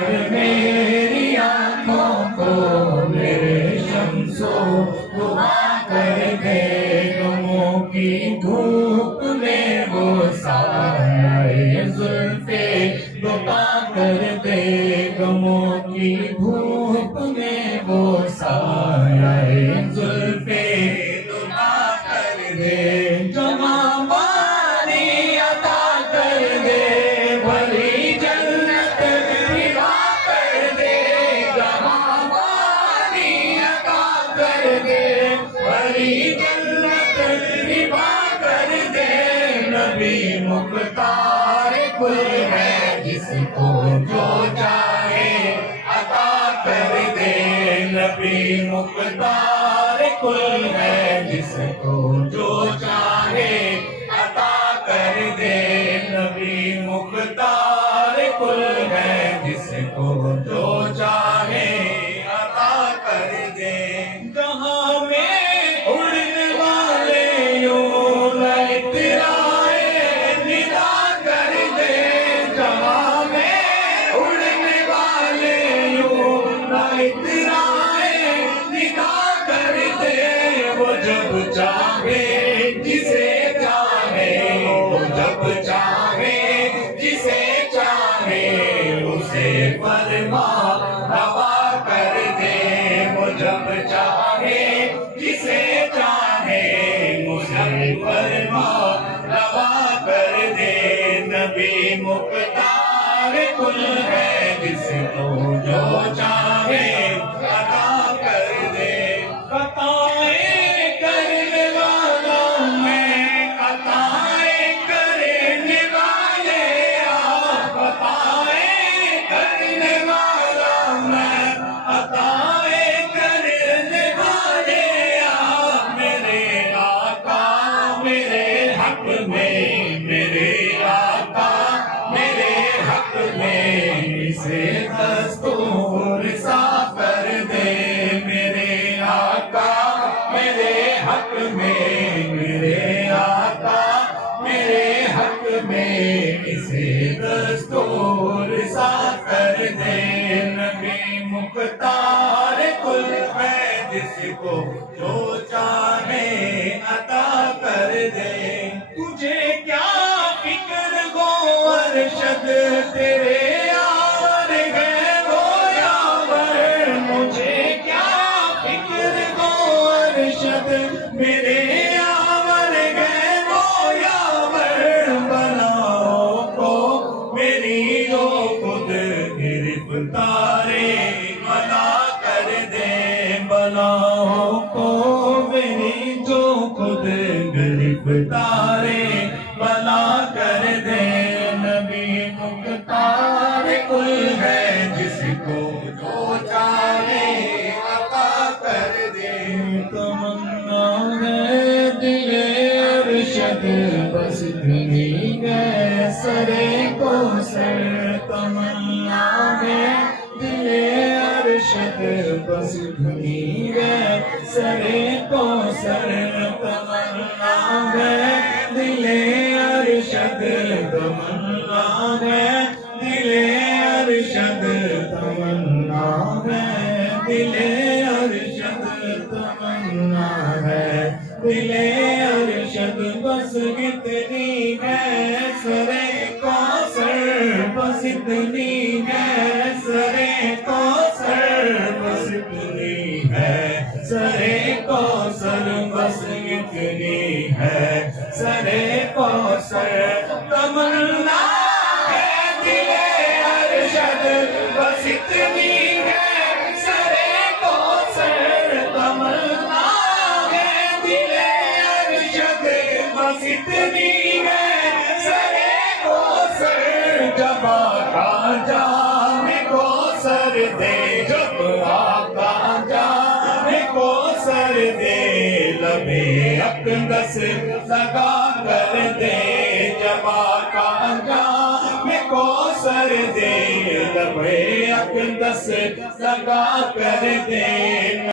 کر میری آنکھوں کو میرے شمسو دعا کر دے، غموں کی دھوپ میں وہ سایہ زلفِ دعا کر دے، غموں کی دھوپ میں وہ سایہ زلفِ دعا کر دے، جہاں پانی عطا کر دے، بھری جنت روا کر دے، جہاں پانی عطا کر دے، بھری جنت روا کر دے، نبی مختار کل ہے جس کو جو چاہے عطا کر دے، نبی مختار کل ہے جس کو جو چاہے عطا کر دے، نبی مختار کل ہے جس کو جو چاہے عطا کر دے، جہاں میں اڑنے والے یوں نہ اترائے ندا کر دے، جہاں میں اڑنے والے یوں نہ اترائے ندا کر دے، وہ جب چاہے جسے چاہے، وہ جب چاہے جسے چاہے اسے فرما روا کر دے، وہ جب چاہے جسے چاہے اسے فرما روا کر دے، نبی مختار کل ہے جس کو جو چاہے عطا کر دے، عطائیں کرنے والا میں، عطائیں کرنے والے آپ، عطائیں کرنے والا میں، عطائیں کرنے والے آپ، میرے آقا میرے حق میں، میرے آقا میرے حق میں اسے دستور سا کر دے، میرے آقا میرے حق میں، میرے آقا میرے حق میں اسے دستور سا کر دے، نبی مختار کل ہے جس کو جو چاہے عطا کر دے، تجھے کیا فکر گو ارشد تیرے یار ہے وہ یاور، مجھے کیا فکر گو ارشد میرے یاور ہے وہ یاور، بلاؤ کو میری جو خود گرفتارے بلا کر دے، بلاؤ کو میری جو خود گرفتارے بلا کر دے، نبی مختار کل ہے جس کو جو چاہے عطا کر دے، تمنا ہے دل ارشد بس اتنی ہے سرے کو سر، تمنا ہے دل ارشد بس اتنی ہے سرے کو سر، تمنا ہے دل ارشد، تمنا ہے دل ارشد، تمنا ہے دل ارشد، تمنا ہے دل ارشد، بس اتنی ہے سرے کو سر، بس اتنی ہے سرے کو سر، بس اتنی ہے سرے کو سر، بس اتنی ہے سرے کو سر، تمنا ہے دل ارشد بس اتنی ہے سرے کو سر، تمنا ہے دل ارشد بس اتنی ہے سرے کو سر، جب آقا جام کو سر دے، جب آقا جام کو سر دے، لبے اقدس لگا کر دے، جب آقا جام کو سر دے، لبے اقدس لگا کر دے۔